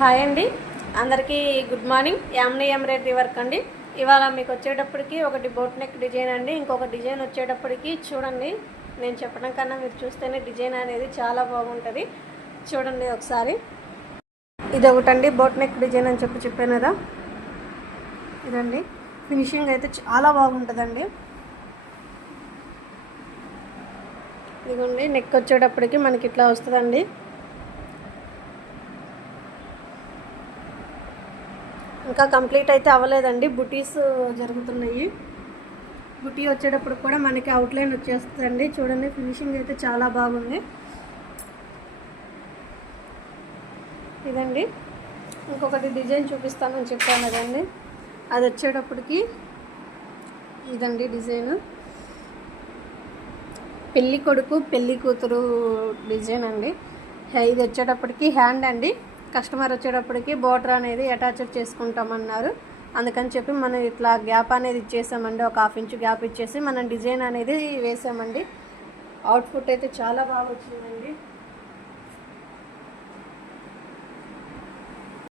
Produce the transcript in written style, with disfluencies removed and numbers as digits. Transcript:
Hi అండి, అందరికీ good morning. Yamini embroidery work అండి. ఇవాళ మీకు వచ్చేటప్పటికి ఒకటి బోట్ నెక్ డిజైన్ అండి, ఇంకొక డిజైన్ వచ్చేటప్పటికి చూడండి. నేను చెప్పడం కన్నా మీరు చూస్తేనే డిజైన్ అనేది చాలా బాగుంటుంది. చూడండి ఒకసారి. ఇది ఒకటండి బోట్ నెక్ డిజైన్ అని చెప్పాను కదా, ఇదండి. ఫినిషింగ్ అయితే చాలా బాగుంటుందండి. ఇదిగోండి, నెక్ వచ్చేటప్పటికి మనకి ఇట్లా వస్తుందండి. ఇంకా కంప్లీట్ అయితే అవ్వలేదండి, బుటీస్ జరుగుతున్నాయి. బుటీ వచ్చేటప్పుడు కూడా మనకి అవుట్లైన్ వచ్చేస్తుందండి. చూడండి, ఫినిషింగ్ అయితే చాలా బాగుంది. ఇదండి, ఇంకొకటి డిజైన్ చూపిస్తానని చెప్పాను కదండి, అది వచ్చేటప్పటికి ఇదండి డిజైన్. పెళ్ళి కొడుకు పెళ్ళి కూతురు డిజైన్ అండి. ఇది వచ్చేటప్పటికి హ్యాండ్ అండి. కస్టమర్ వచ్చేటప్పటికి బోర్డర్ అనేది అటాచ్ చేసుకుంటామన్నారు. అందుకని చెప్పి మనం ఇట్లా గ్యాప్ అనేది ఇచ్చేసామండి. ఒక 1/2 ఇంచ్ గ్యాప్ ఇచ్చేసి మనం డిజైన్ అనేది వేసామండి. అవుట్పుట్ అయితే చాలా బాగా వచ్చిందండి.